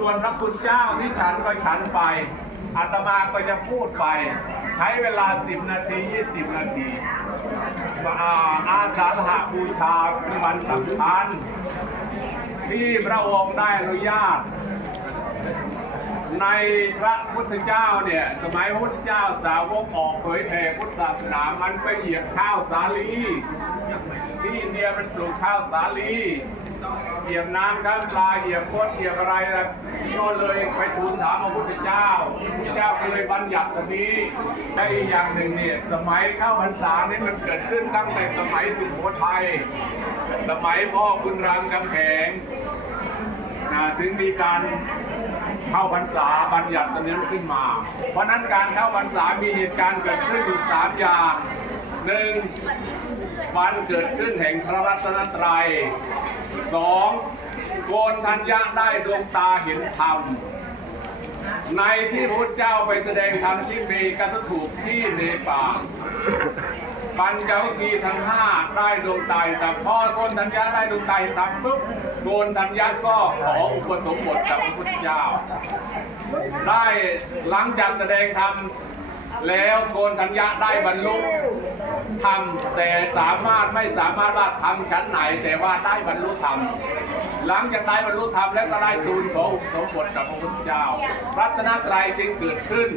ส่วนพระคุณเจ้าที่ฉันก็ฉันไปอาตมาก็จะพูดไป ใช้เวลา 10 นาที 20 นาทีอาอาสาฬหบูชาเป็นวันสำคัญที่พระองค์ได้อนุญาต ในพระพุทธเจ้าเนี่ย สมัยพระพุทธเจ้าสาวกออกเผยแผ่พุทธศาสนามันไปเหยียบข้าวสาลี ที่อินเดียมันปลูกข้าวสาลี เหยียบน้ำข้ามปลาเหยียบก้นเหยียบอะไรนะก็เลยไปทูลถามพระพุทธเจ้าพระพุทธเจ้าก็เลยบัญญัติตรงนี้และอีกอย่างหนึ่งเนี่ยสมัยเข้าพรรษานี่มันเกิดขึ้นตั้งแต่สมัยสุโขทัยสมัยพ่อคุณรามคำแหงนะถึงมีการเข้าพรรษาบัญญัติตรงนี้ขึ้นมา เพราะนั้นการเข้าพรรษามีเหตุการณ์เกิดขึ้นอยู่สามอย่าง หนึ่งวันเกิดขึ้นแห่งพระรัตนตรัยสองโกนทัญญะได้ดวงตาเห็นธรรม ในที่พระเจ้าไปแสดงธรรมที่มีกัสถูกที่เนปาลปัญจวัคคีทั้งห้าได้ดวงตาเห็นธรรมพอโกนทัญญะได้ดวงตาเห็นธรรมปุ๊บโกนทัญญะก็ขออุปสมบทกับพระพุทธเจ้า ได้หลังจากแสดงธรรม แล้วโกนทัญญะได้บรรลุธรรมแต่สามารถไม่สามารถว่าทำชั้นไหน แต่ว่าได้บรรลุธรรมหลังจากได้บรรลุธรรมแล้วก็ได้ทูลขออุปสมบทกับพระพุทธเจ้ารัตนตรัยจึงเกิดขึ้น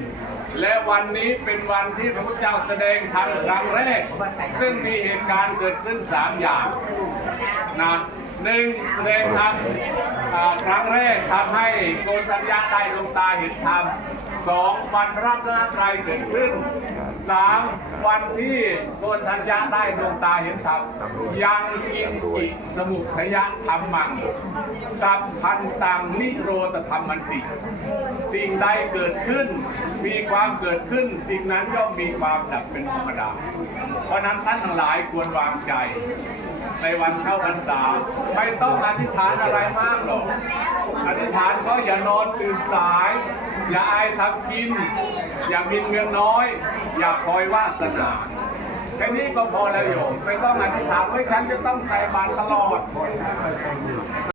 และวันนี้เป็นวันที่พระพุทธเจ้าแสดงธรรมครั้งแรก ซึ่งมีเหตุการณ์เกิดขึ้นสามอย่างนะ หนึ่งแสดงธรรมครั้งแรกทำให้โกนทัญญาได้ดวงตาเห็นธรรมสองวันพระรัตนตรัยเกิดขึ้นสามวันที่โกนทัญญาได้ดวงตาเห็นธรรมยังกินอิสมุทยะธรรมังสัพพันตังนิโรธธรรมันติ สิ่งใดเกิดขึ้น มีความเกิดขึ้น สิ่งนั้นย่อมมีความดับเป็นธรรมดา เพราะนั้นท่านทั้งหลายควรวางใจ ในวันเข้าพรรษาไม่ต้องอธิษฐานอะไรมากหรอกอธิษฐานก็อย่านอนตื่นสาย อย่าอายทำกิน อย่ามินเมืองน้อย อย่าคอยวาสนาแค่นี้ก็พอแล้วโยมไม่ต้องอธิษฐานว่าฉันจะต้องใส่บาตรตลอด